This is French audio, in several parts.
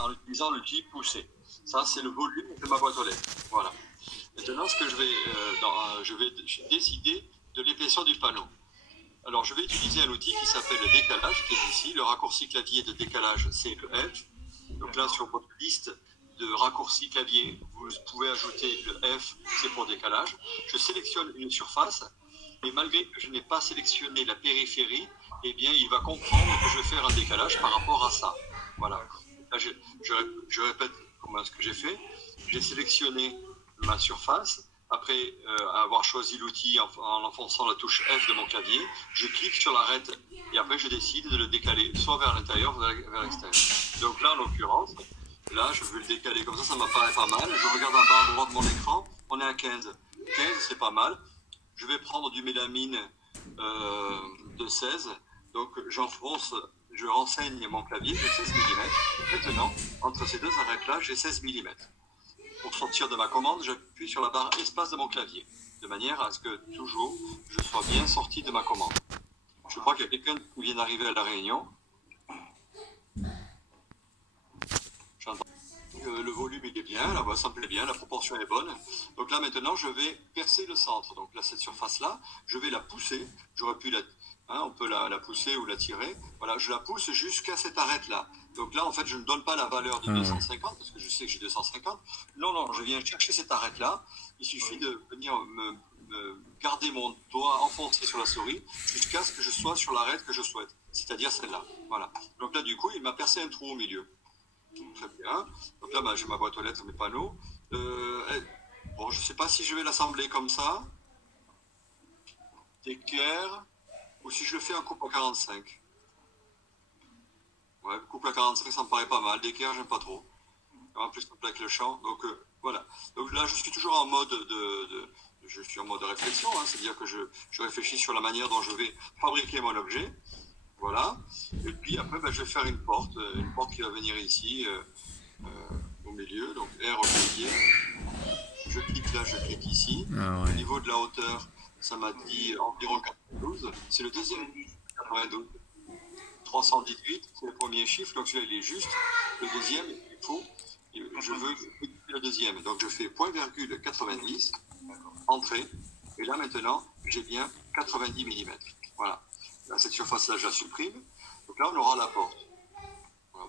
en utilisant le J poussé. Ça, c'est le volume de ma boîte aux lettres. Voilà. Maintenant, ce que je vais décider de l'épaisseur du panneau. Alors, je vais utiliser un outil qui s'appelle le décalage, qui est ici. Le raccourci clavier de décalage, c'est le F. Donc là, sur votre liste de raccourcis clavier, vous pouvez ajouter le F, c'est pour décalage. Je sélectionne une surface, et malgré que je n'ai pas sélectionné la périphérie, eh bien, il va comprendre que je vais faire un décalage par rapport à ça. Voilà. Là, je répète comment ce que j'ai fait. J'ai sélectionné ma surface. Après avoir choisi l'outil en enfonçant la touche F de mon clavier, je clique sur l'arête et après je décide de le décaler soit vers l'intérieur, soit vers l'extérieur. Donc là, en l'occurrence, là, je vais le décaler comme ça m'apparaît pas mal. Je regarde en bas à droite de mon écran, on est à 15. 15, c'est pas mal. Je vais prendre du mélamine de 16. Donc j'enfonce, je renseigne mon clavier de 16 mm. Maintenant, entre ces deux arêtes-là, j'ai 16 mm. Pour sortir de ma commande, j'appuie sur la barre espace de mon clavier, de manière à ce que toujours je sois bien sorti de ma commande. Je crois qu'il y a quelqu'un qui vient d'arriver à la réunion. J'entends que le volume il est bien, la voix ça me plaît bien, la proportion est bonne. Donc là maintenant je vais percer le centre. Donc là cette surface là, je vais la pousser. J'aurais pu on peut la pousser ou la tirer. Voilà, je la pousse jusqu'à cette arête là. Donc là en fait je ne donne pas la valeur de 250 parce que je sais que j'ai 250. Non, je viens chercher cette arête là. Il suffit de venir me garder mon doigt enfoncé sur la souris jusqu'à ce que je sois sur l'arête que je souhaite, c'est-à-dire celle-là. Voilà. Donc là du coup il m'a percé un trou au milieu. Très bien. Donc là, j'ai ma boîte aux lettres, mes panneaux. Bon, je ne sais pas si je vais l'assembler comme ça, d'équerre, ou si je le fais en coupe à 45. Ouais, coupe à 45, ça me paraît pas mal. D'équerre, j'aime pas trop. En plus, avec le champ. Donc, voilà. Donc là, je suis toujours en mode je suis en mode réflexion, hein, c'est-à-dire que je réfléchis sur la manière dont je vais fabriquer mon objet. Voilà. Et puis après, je vais faire une porte qui va venir ici, au milieu. Donc R au clavier. Je clique là, je clique ici. Ah ouais. Au niveau de la hauteur, ça m'a dit environ 92. C'est le deuxième 92. 318, c'est le premier chiffre, donc celui-là il est juste. Le deuxième, il faut. Je veux le deuxième. Donc je fais point virgule 90, entrée. Et là maintenant, j'ai bien 90 mm. Voilà. Là, cette surface-là, je la supprime. Donc là, on aura la porte.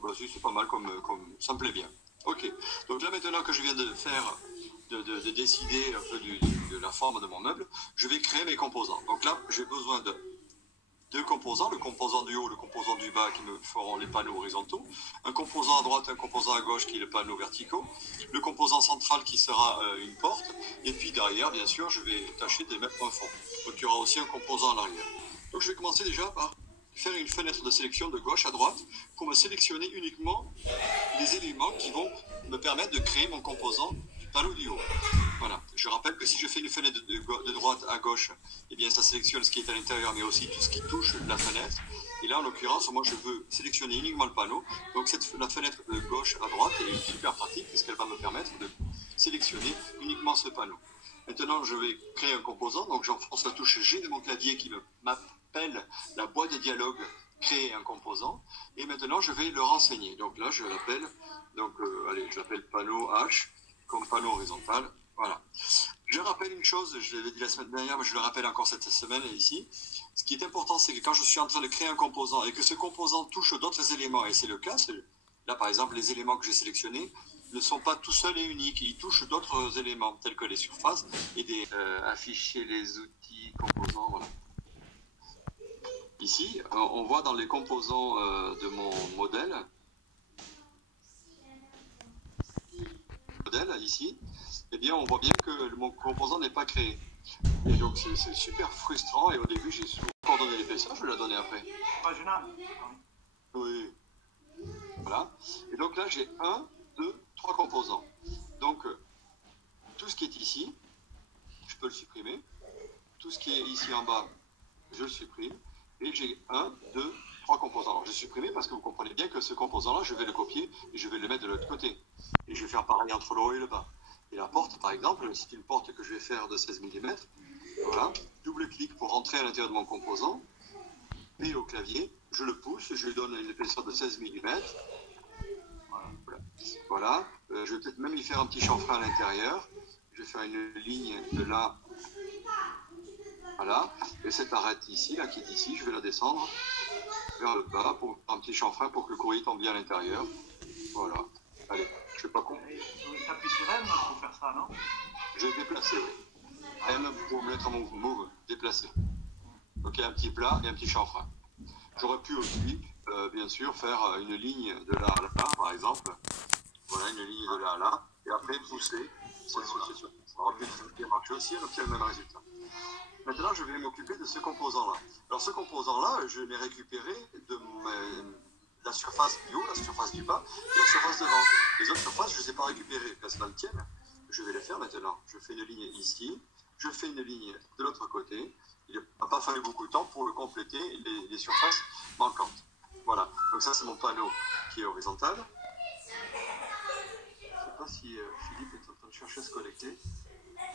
Voilà, c'est pas mal comme ça me plaît bien. Ok. Donc là, maintenant que je viens de faire, de décider un peu de la forme de mon meuble, je vais créer mes composants. Donc là, j'ai besoin de deux composants, le composant du haut, le composant du bas qui me feront les panneaux horizontaux, un composant à droite, un composant à gauche qui est le panneau verticaux, le composant central qui sera une porte, et puis derrière, bien sûr, je vais tâcher de mettre un fond. Donc il y aura aussi un composant à l'arrière. Donc je vais commencer déjà par faire une fenêtre de sélection de gauche à droite pour me sélectionner uniquement les éléments qui vont me permettre de créer mon composant du panneau du haut. Voilà. Je rappelle que si je fais une fenêtre de droite à gauche, eh bien ça sélectionne ce qui est à l'intérieur, mais aussi tout ce qui touche la fenêtre. Et là, en l'occurrence, moi je veux sélectionner uniquement le panneau. Donc la fenêtre de gauche à droite est super pratique puisqu'elle va me permettre de sélectionner uniquement ce panneau. Maintenant, je vais créer un composant. Donc j'enfonce la touche G de mon clavier qui m'appelle la boîte de dialogue créer un composant. Et maintenant, je vais le renseigner. Donc là, je l'appelle, je l'appelle panneau H comme panneau horizontal. Voilà. Je rappelle une chose, je l'avais dit la semaine dernière, mais je le rappelle encore cette semaine ici. Ce qui est important, c'est que quand je suis en train de créer un composant et que ce composant touche d'autres éléments, et c'est le cas, là par exemple, les éléments que j'ai sélectionnés ne sont pas tout seuls et uniques, ils touchent d'autres éléments, tels que les surfaces et afficher les outils composants, voilà. Ici, on voit dans les composants de mon modèle, ici, eh bien, on voit bien que mon composant n'est pas créé. Et donc, c'est super frustrant. Et au début, j'ai souvent coordonné l'épaisseur, je vais la donner après. Oui. Voilà. Et donc là, j'ai 1, 2, 3 composants. Donc, tout ce qui est ici, je peux le supprimer. Tout ce qui est ici en bas, je le supprime. Et j'ai 1, 2, 3 composants. Alors, je supprimé parce que vous comprenez bien que ce composant-là, je vais le copier et je vais le mettre de l'autre côté. Et je vais faire pareil entre le haut et le bas. Et la porte, par exemple, c'est une porte que je vais faire de 16 mm. Voilà. Double-clic pour rentrer à l'intérieur de mon composant. P au clavier. Je le pousse, je lui donne une épaisseur de 16 mm. Voilà. Voilà. Je vais peut-être même y faire un petit chanfrein à l'intérieur. Je vais faire une ligne de là. Voilà. Et cette arête ici, là, qui est ici, je vais la descendre vers le bas pour faire un petit chanfrein pour que le courrier tombe bien à l'intérieur. Voilà. Allez, je sais pas quoi. Tu appuies sur M pour faire ça, non? Je vais déplacer, oui. M pour mettre en move, déplacer. Donc un petit plat et un petit chanfrein. J'aurais pu aussi, bien sûr, faire une ligne de là à là, par exemple. Voilà, une ligne de là à là. Et après pousser cette succession. Ça aurait pu marcher aussi, donc il y a le même résultat. Maintenant, je vais m'occuper de ce composant-là. Alors, ce composant-là, je l'ai récupéré de la surface du haut, la surface du bas et la surface devant. Les autres surfaces, je ne les ai pas récupérées parce qu'elles tiennent. Je vais les faire maintenant. Je fais une ligne ici. Je fais une ligne de l'autre côté. Il n'a pas fallu beaucoup de temps pour le compléter les surfaces manquantes. Voilà. Donc ça, c'est mon panneau qui est horizontal. Je ne sais pas si Philippe est en train de chercher à se connecter.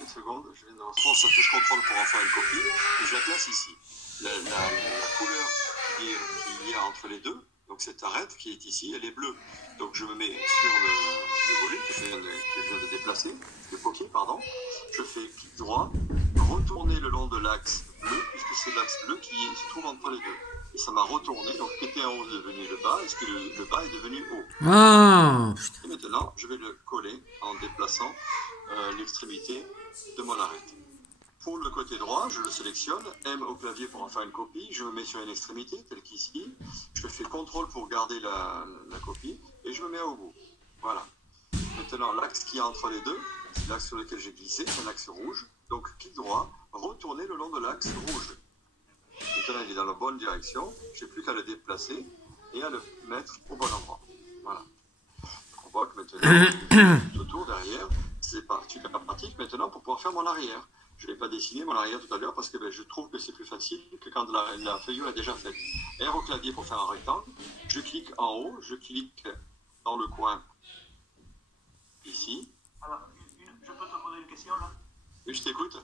Une seconde, je viens de recevoir sa touche contrôle pour en faire une copie. Et je la place ici. La couleur qu'il y a entre les deux, donc cette arête qui est ici, elle est bleue. Donc je me mets sur le volume que je viens de déplacer, le poquet, pardon. Je fais clic droit, retourner le long de l'axe bleu, puisque c'est l'axe bleu qui se trouve entre les deux. Et ça m'a retourné, donc ce qui était en haut est devenu le bas, et ce que le bas est devenu haut. Ah, et maintenant, je vais le coller en déplaçant l'extrémité de mon arête. Pour le côté droit, je le sélectionne, M au clavier pour en faire une copie, je me mets sur une extrémité, telle qu'ici, je fais CTRL pour garder la copie, et je me mets au bout. Voilà. Maintenant, l'axe qui est entre les deux, c'est l'axe sur lequel j'ai glissé, c'est un axe rouge, donc clic droit, retourner le long de l'axe rouge. Maintenant, il est dans la bonne direction, je n'ai plus qu'à le déplacer et à le mettre au bon endroit. Voilà. On voit que maintenant, le tour derrière, c'est particulièrement pratique maintenant pour pouvoir faire mon arrière. Je n'ai pas dessiné mon arrière tout à l'heure parce que je trouve que c'est plus facile que quand la feuillure est déjà faite. R au clavier pour faire un rectangle, je clique en haut, je clique dans le coin ici. Alors, je peux te poser une question là? Et je t'écoute.